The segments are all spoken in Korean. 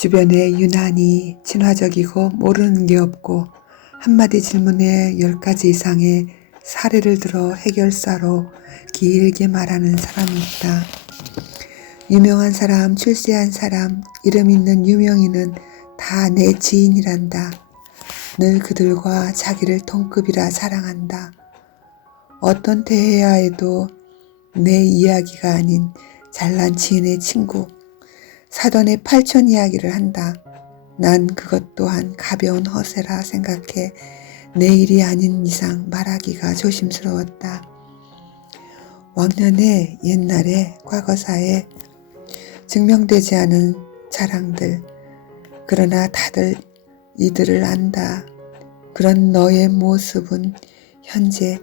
주변에 유난히 친화적이고 모르는 게 없고 한마디 질문에 10가지 이상의 사례를 들어 해결사로 길게 말하는 사람이 있다. 유명한 사람, 출세한 사람, 이름 있는 유명인은 다 내 지인이란다. 늘 그들과 자기를 동급이라 자랑한다. 어떤 대회야에도 내 이야기가 아닌 잘난 지인의 친구, 사돈의 팔촌 이야기를 한다. 난 그것 또한 가벼운 허세라 생각해 내 일이 아닌 이상 말하기가 조심스러웠다. 왕년에 옛날에 과거사에 증명되지 않은 자랑들, 그러나 다들 이들을 안다. 그런 너의 모습은 현재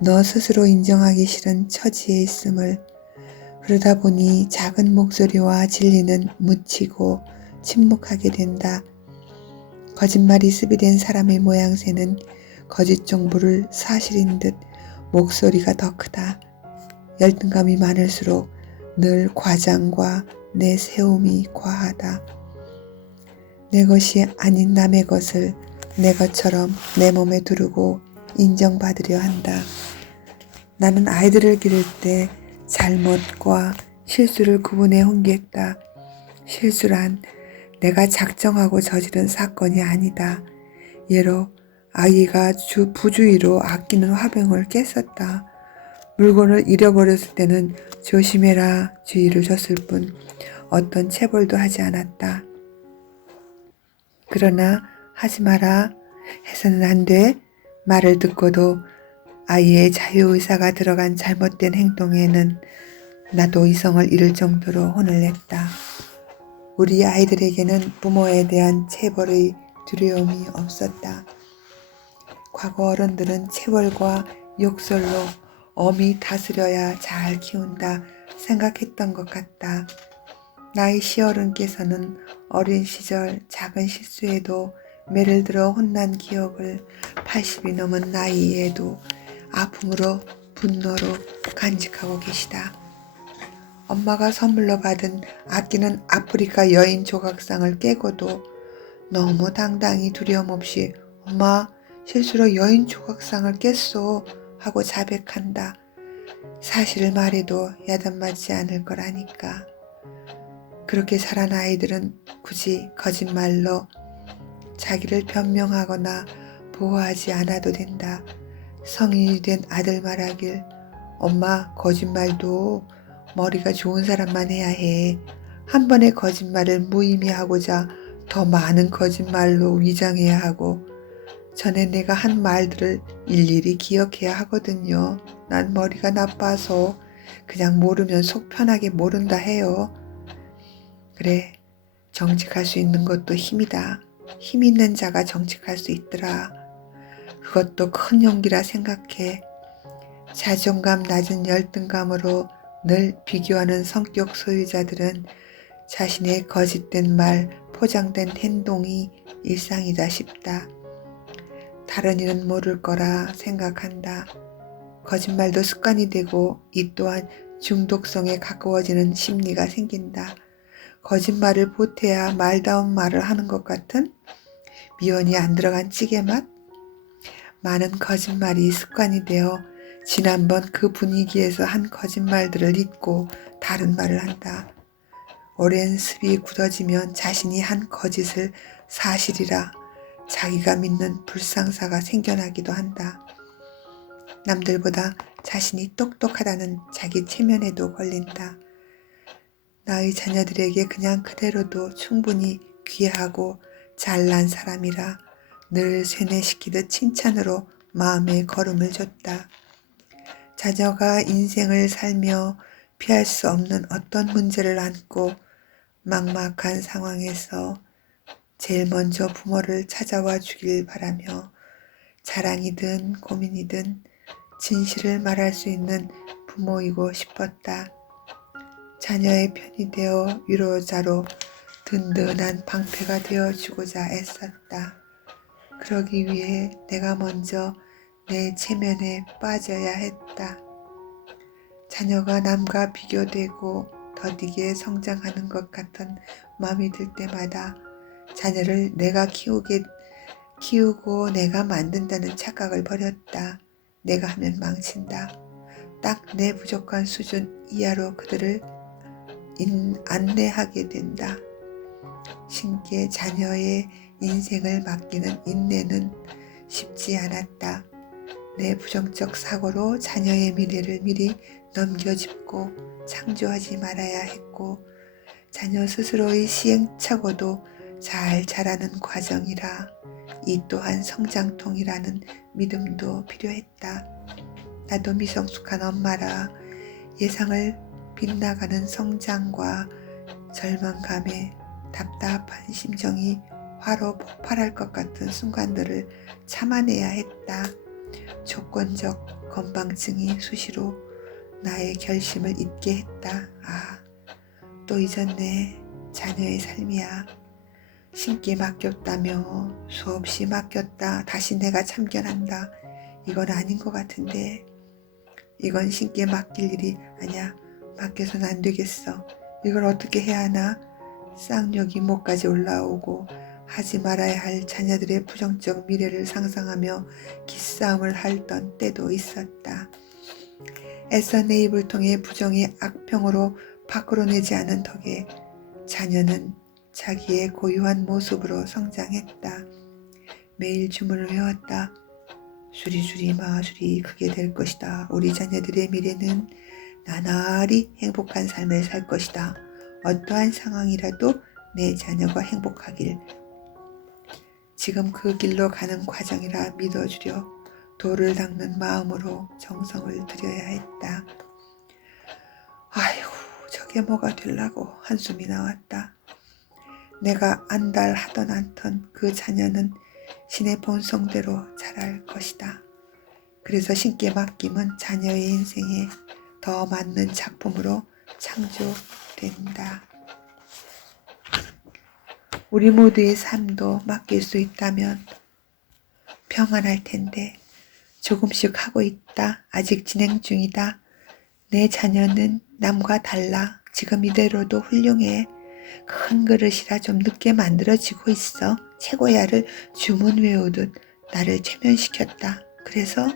너 스스로 인정하기 싫은 처지에 있음을, 그러다 보니 작은 목소리와 진리는 묻히고 침묵하게 된다. 거짓말이 습이 된 사람의 모양새는 거짓 정보를 사실인 듯 목소리가 더 크다. 열등감이 많을수록 늘 과장과 내세움이 과하다. 내 것이 아닌 남의 것을 내 것처럼 내 몸에 두르고 인정받으려 한다. 나는 아이들을 기를 때 잘못과 실수를 구분해 훈계했다. 실수란 내가 작정하고 저지른 사건이 아니다. 예로 아이가 부주의로 아끼는 화병을 깼었다. 물건을 잃어버렸을 때는 조심해라 주의를 줬을 뿐 어떤 체벌도 하지 않았다. 그러나 하지 마라 해서는 안 돼 말을 듣고도 아이의 자유의사가 들어간 잘못된 행동에는 나도 이성을 잃을 정도로 혼을 냈다. 우리 아이들에게는 부모에 대한 체벌의 두려움이 없었다. 과거 어른들은 체벌과 욕설로 엄히 다스려야 잘 키운다 생각했던 것 같다. 나의 시어른께서는 어린 시절 작은 실수에도 매를 들어 혼난 기억을 80이 넘은 나이에도 아픔으로 분노로 간직하고 계시다. 엄마가 선물로 받은 아끼는 아프리카 여인 조각상을 깨고도 너무 당당히 두려움 없이 엄마 실수로 여인 조각상을 깼어 하고 자백한다. 사실을 말해도 야단맞지 않을 거라니까. 그렇게 자란 아이들은 굳이 거짓말로 자기를 변명하거나 보호하지 않아도 된다. 성인이 된 아들 말하길 엄마 거짓말도 머리가 좋은 사람만 해야 해. 한 번의 거짓말을 무의미하고자 더 많은 거짓말로 위장해야 하고 전에 내가 한 말들을 일일이 기억해야 하거든요. 난 머리가 나빠서 그냥 모르면 속 편하게 모른다 해요. 그래, 정직할 수 있는 것도 힘이다. 힘 있는 자가 정직할 수 있더라. 그것도 큰 용기라 생각해. 자존감 낮은 열등감으로 늘 비교하는 성격 소유자들은 자신의 거짓된 말, 포장된 행동이 일상이다 싶다. 다른 일은 모를 거라 생각한다. 거짓말도 습관이 되고 이 또한 중독성에 가까워지는 심리가 생긴다. 거짓말을 보태야 말다운 말을 하는 것 같은 미원이 안 들어간 찌개 맛? 많은 거짓말이 습관이 되어 지난번 그 분위기에서 한 거짓말들을 잊고 다른 말을 한다. 오랜 습이 굳어지면 자신이 한 거짓을 사실이라 자기가 믿는 불상사가 생겨나기도 한다. 남들보다 자신이 똑똑하다는 자기 체면에도 걸린다. 나의 자녀들에게 그냥 그대로도 충분히 귀하고 잘난 사람이라 늘 세뇌시키듯 칭찬으로 마음의 걸음을 줬다. 자녀가 인생을 살며 피할 수 없는 어떤 문제를 안고 막막한 상황에서 제일 먼저 부모를 찾아와 주길 바라며 자랑이든 고민이든 진실을 말할 수 있는 부모이고 싶었다. 자녀의 편이 되어 위로자로 든든한 방패가 되어주고자 애썼다. 그러기 위해 내가 먼저 내 체면에 빠져야 했다. 자녀가 남과 비교되고 더디게 성장하는 것 같은 마음이 들 때마다 자녀를 내가 키우고 내가 만든다는 착각을 버렸다. 내가 하면 망친다. 딱 내 부족한 수준 이하로 그들을 안내하게 된다. 신께 자녀의 인생을 맡기는 인내는 쉽지 않았다. 내 부정적 사고로 자녀의 미래를 미리 넘겨짚고 창조하지 말아야 했고, 자녀 스스로의 시행착오도 잘 자라는 과정이라 이 또한 성장통이라는 믿음도 필요했다. 나도 미성숙한 엄마라 예상을 빗나가는 성장과 절망감에 답답한 심정이 화로 폭발할 것 같은 순간들을 참아내야 했다. 조건적 건방증이 수시로 나의 결심을 잊게 했다. 또 잊었네. 자녀의 삶이야. 신께 맡겼다며 수없이 맡겼다. 다시 내가 참견한다. 이건 아닌 것 같은데. 이건 신께 맡길 일이 아니야. 맡겨서는 안 되겠어. 이걸 어떻게 해야 하나? 쌍욕이 목까지 올라오고 하지 말아야 할 자녀들의 부정적 미래를 상상하며 기싸움을 하던 때도 있었다. 애써 내 입을 통해 부정의 악평으로 밖으로 내지 않은 덕에 자녀는 자기의 고유한 모습으로 성장했다. 매일 주문을 외웠다. 수리수리 마수리 그게 될 것이다. 우리 자녀들의 미래는 나날이 행복한 삶을 살 것이다. 어떠한 상황이라도 내 자녀가 행복하길. 지금 그 길로 가는 과정이라 믿어주려 돌을 닦는 마음으로 정성을 들여야 했다. 아이고, 저게 뭐가 되려고 한숨이 나왔다. 내가 안달하던 않던 그 자녀는 신의 본성대로 자랄 것이다. 그래서 신께 맡김은 자녀의 인생에 더 맞는 작품으로 창조된다. 우리 모두의 삶도 맡길 수 있다면 평안할 텐데. 조금씩 하고 있다. 아직 진행 중이다. 내 자녀는 남과 달라. 지금 이대로도 훌륭해. 큰 그릇이라 좀 늦게 만들어지고 있어. 최고야를 주문 외우듯 나를 최면시켰다. 그래서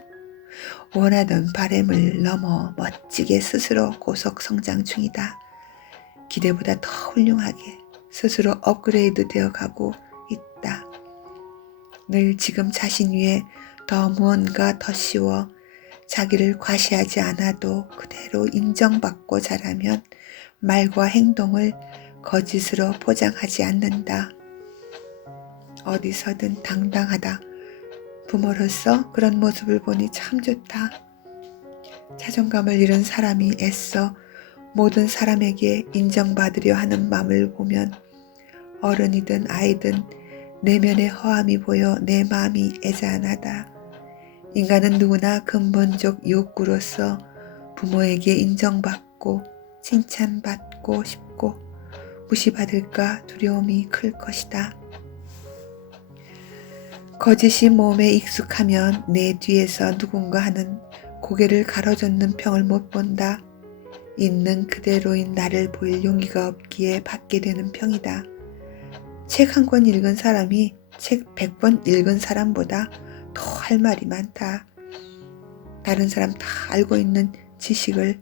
원하던 바램을 넘어 멋지게 스스로 고속 성장 중이다. 기대보다 더 훌륭하게 스스로 업그레이드 되어가고 있다. 늘 지금 자신 위에 더 무언가 더 씌워 자기를 과시하지 않아도 그대로 인정받고 자라면 말과 행동을 거짓으로 포장하지 않는다. 어디서든 당당하다. 부모로서 그런 모습을 보니 참 좋다. 자존감을 잃은 사람이 애써 모든 사람에게 인정받으려 하는 마음을 보면 어른이든 아이든 내면의 허함이 보여 내 마음이 애잔하다. 인간은 누구나 근본적 욕구로서 부모에게 인정받고 칭찬받고 싶고 무시받을까 두려움이 클 것이다. 거짓이 몸에 익숙하면 내 뒤에서 누군가 하는 고개를 가로젓는 평을 못 본다. 있는 그대로인 나를 보일 용기가 없기에 받게 되는 평이다. 책 한 권 읽은 사람이 책 100번 읽은 사람보다 더 할 말이 많다. 다른 사람 다 알고 있는 지식을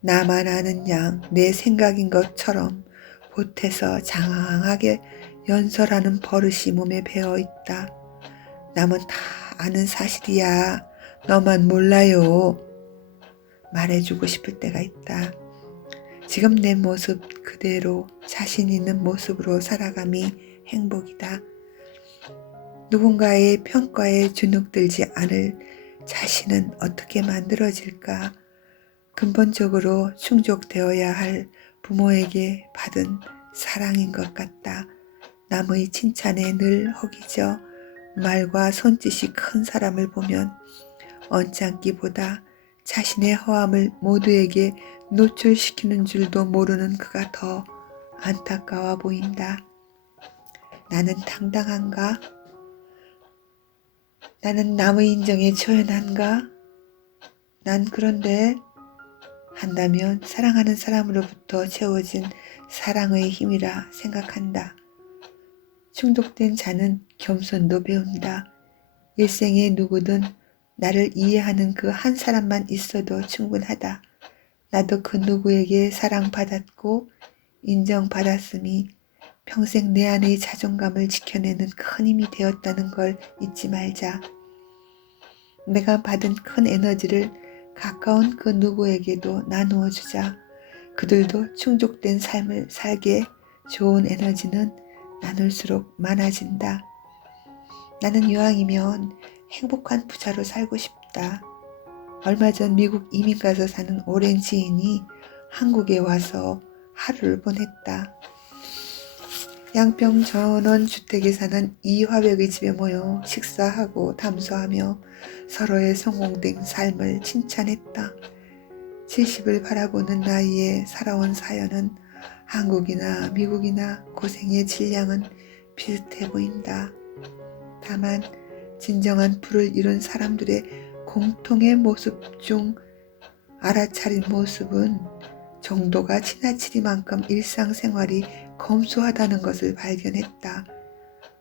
나만 아는 양 내 생각인 것처럼 보태서 장황하게 연설하는 버릇이 몸에 배어있다. 남은 다 아는 사실이야. 너만 몰라요. 말해주고 싶을 때가 있다. 지금 내 모습 그대로 자신 있는 모습으로 살아감이 행복이다. 누군가의 평가에 주눅들지 않을 자신은 어떻게 만들어질까? 근본적으로 충족되어야 할 부모에게 받은 사랑인 것 같다. 남의 칭찬에 늘 허기져 말과 손짓이 큰 사람을 보면 언짢기보다 자신의 허함을 모두에게 노출시키는 줄도 모르는 그가 더 안타까워 보인다. 나는 당당한가? 나는 남의 인정에 초연한가? 난 그런데 한다면 사랑하는 사람으로부터 채워진 사랑의 힘이라 생각한다. 충족된 자는 겸손도 배운다. 일생에 누구든 나를 이해하는 그 한 사람만 있어도 충분하다. 나도 그 누구에게 사랑받았고 인정받았음이 평생 내 안의 자존감을 지켜내는 큰 힘이 되었다는 걸 잊지 말자. 내가 받은 큰 에너지를 가까운 그 누구에게도 나누어 주자. 그들도 충족된 삶을 살게 좋은 에너지는 나눌수록 많아진다. 나는 이왕이면 행복한 부자로 살고 싶다. 얼마 전 미국 이민 가서 사는 오랜 지인이 한국에 와서 하루를 보냈다. 양평 전원주택에 사는 이화벽의 집에 모여 식사하고 담소하며 서로의 성공된 삶을 칭찬했다. 70을 바라보는 나이에 살아온 사연은 한국이나 미국이나 고생의 질량은 비슷해 보인다. 다만 진정한 부를 이룬 사람들의 공통의 모습 중 알아차린 모습은 정도가 지나치리만큼 일상생활이 검소하다는 것을 발견했다.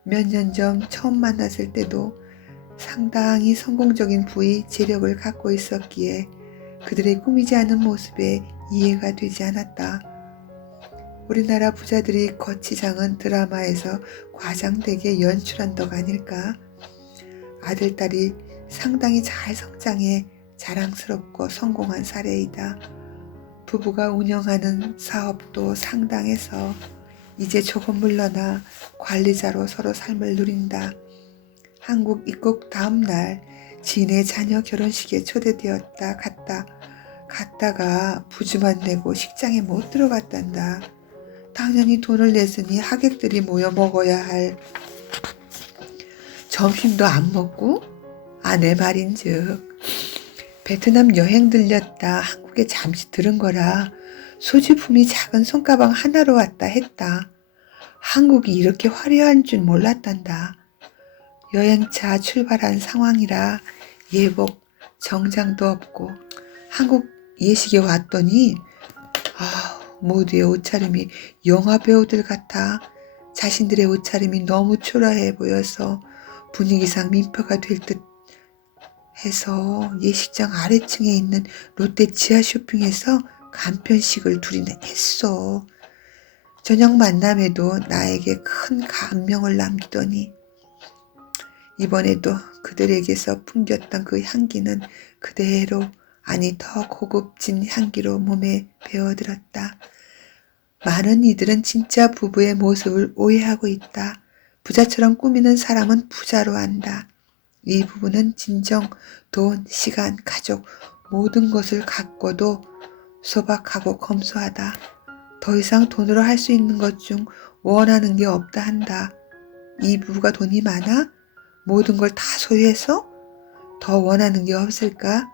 몇 년 전 처음 만났을 때도 상당히 성공적인 부의 재력을 갖고 있었기에 그들의 꾸미지 않은 모습에 이해가 되지 않았다. 우리나라 부자들이 거치장은 드라마에서 과장되게 연출한 덕 아닐까? 아들, 딸이 상당히 잘 성장해 자랑스럽고 성공한 사례이다. 부부가 운영하는 사업도 상당해서 이제 조금 물러나 관리자로 서로 삶을 누린다. 한국 입국 다음 날 지인의 자녀 결혼식에 초대되었다 갔다가 부주만 내고 식장에 못 들어갔단다. 당연히 돈을 냈으니 하객들이 모여 먹어야 할 점심도 안 먹고 아내 말인즉 베트남 여행 들렸다 한국에 잠시 들은 거라 소지품이 작은 손가방 하나로 왔다 했다. 한국이 이렇게 화려한 줄 몰랐단다. 여행차 출발한 상황이라 예복, 정장도 없고 한국 예식에 왔더니 모두의 옷차림이 영화배우들 같아 자신들의 옷차림이 너무 초라해 보여서 분위기상 민폐가 될 듯 해서 예식장 아래층에 있는 롯데 지하 쇼핑에서 간편식을 둘이나 했어. 저녁 만남에도 나에게 큰 감명을 남기더니 이번에도 그들에게서 풍겼던 그 향기는 그대로 아니 더 고급진 향기로 몸에 배어들었다. 많은 이들은 진짜 부부의 모습을 오해하고 있다. 부자처럼 꾸미는 사람은 부자로 한다. 이 부부는 진정 돈, 시간, 가족 모든 것을 갖고도 소박하고 검소하다. 더 이상 돈으로 할 수 있는 것 중 원하는 게 없다 한다. 이 부부가 돈이 많아? 모든 걸 다 소유해서? 더 원하는 게 없을까?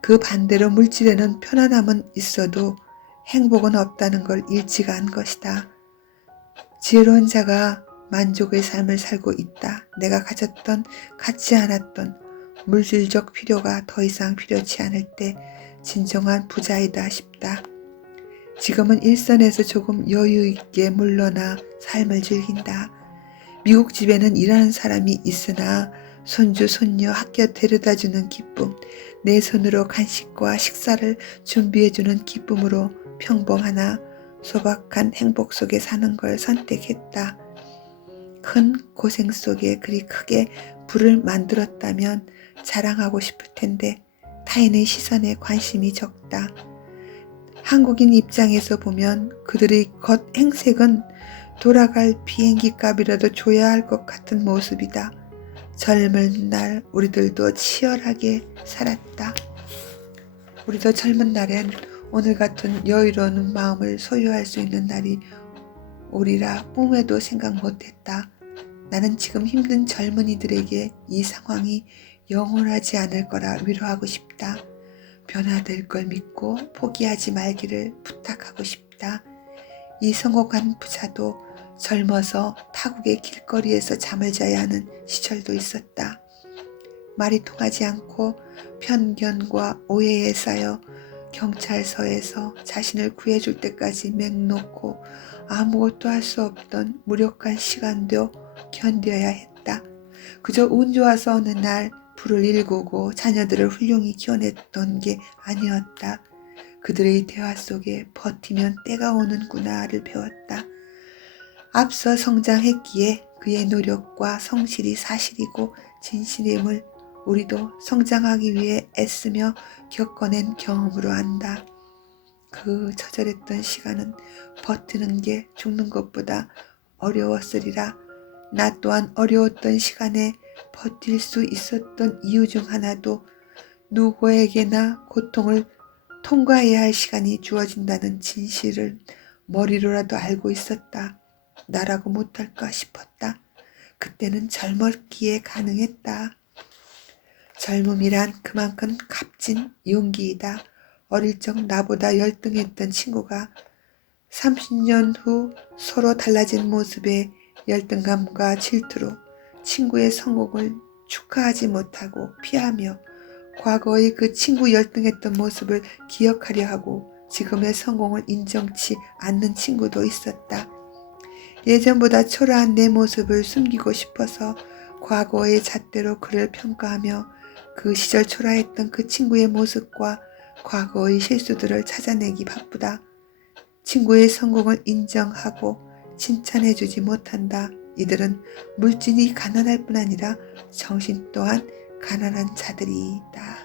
그 반대로 물질에는 편안함은 있어도 행복은 없다는 걸 일치가 한 것이다. 지혜로운 자가 만족의 삶을 살고 있다. 내가 가졌던 갖지 않았던 물질적 필요가 더 이상 필요치 않을 때 진정한 부자이다 싶다. 지금은 일선에서 조금 여유 있게 물러나 삶을 즐긴다. 미국 집에는 일하는 사람이 있으나 손주, 손녀 학교 데려다주는 기쁨, 내 손으로 간식과 식사를 준비해주는 기쁨으로 평범하나 소박한 행복 속에 사는 걸 선택했다. 큰 고생 속에 그리 크게 부를 만들었다면 자랑하고 싶을 텐데 타인의 시선에 관심이 적다. 한국인 입장에서 보면 그들의 겉 행색은 돌아갈 비행기 값이라도 줘야 할 것 같은 모습이다. 젊은 날 우리들도 치열하게 살았다. 우리도 젊은 날엔 오늘 같은 여유로운 마음을 소유할 수 있는 날이 오리라 꿈에도 생각 못했다. 나는 지금 힘든 젊은이들에게 이 상황이 영원하지 않을 거라 위로하고 싶다. 변화될 걸 믿고 포기하지 말기를 부탁하고 싶다. 이 성공한 부자도 젊어서 타국의 길거리에서 잠을 자야 하는 시절도 있었다. 말이 통하지 않고 편견과 오해에 쌓여 경찰서에서 자신을 구해줄 때까지 맹놓고 아무것도 할 수 없던 무력한 시간도 견뎌야 했다. 그저 운 좋아서 어느 날 불을 일구고 자녀들을 훌륭히 키워냈던 게 아니었다. 그들의 대화 속에 버티면 때가 오는구나를 배웠다. 앞서 성장했기에 그의 노력과 성실이 사실이고 진실임을 우리도 성장하기 위해 애쓰며 겪어낸 경험으로 안다. 그 처절했던 시간은 버티는 게 죽는 것보다 어려웠으리라. 나 또한 어려웠던 시간에 버틸 수 있었던 이유 중 하나도 누구에게나 고통을 통과해야 할 시간이 주어진다는 진실을 머리로라도 알고 있었다. 나라고 못할까 싶었다. 그때는 젊었기에 가능했다. 젊음이란 그만큼 값진 용기이다. 어릴 적 나보다 열등했던 친구가 30년 후 서로 달라진 모습에 열등감과 질투로 친구의 성공을 축하하지 못하고 피하며 과거의 그 친구 열등했던 모습을 기억하려 하고 지금의 성공을 인정치 않는 친구도 있었다. 예전보다 초라한 내 모습을 숨기고 싶어서 과거의 잣대로 그를 평가하며 그 시절 초라했던 그 친구의 모습과 과거의 실수들을 찾아내기 바쁘다. 친구의 성공을 인정하고 칭찬해주지 못한다. 이들은 물질이 가난할 뿐 아니라 정신 또한 가난한 자들이다.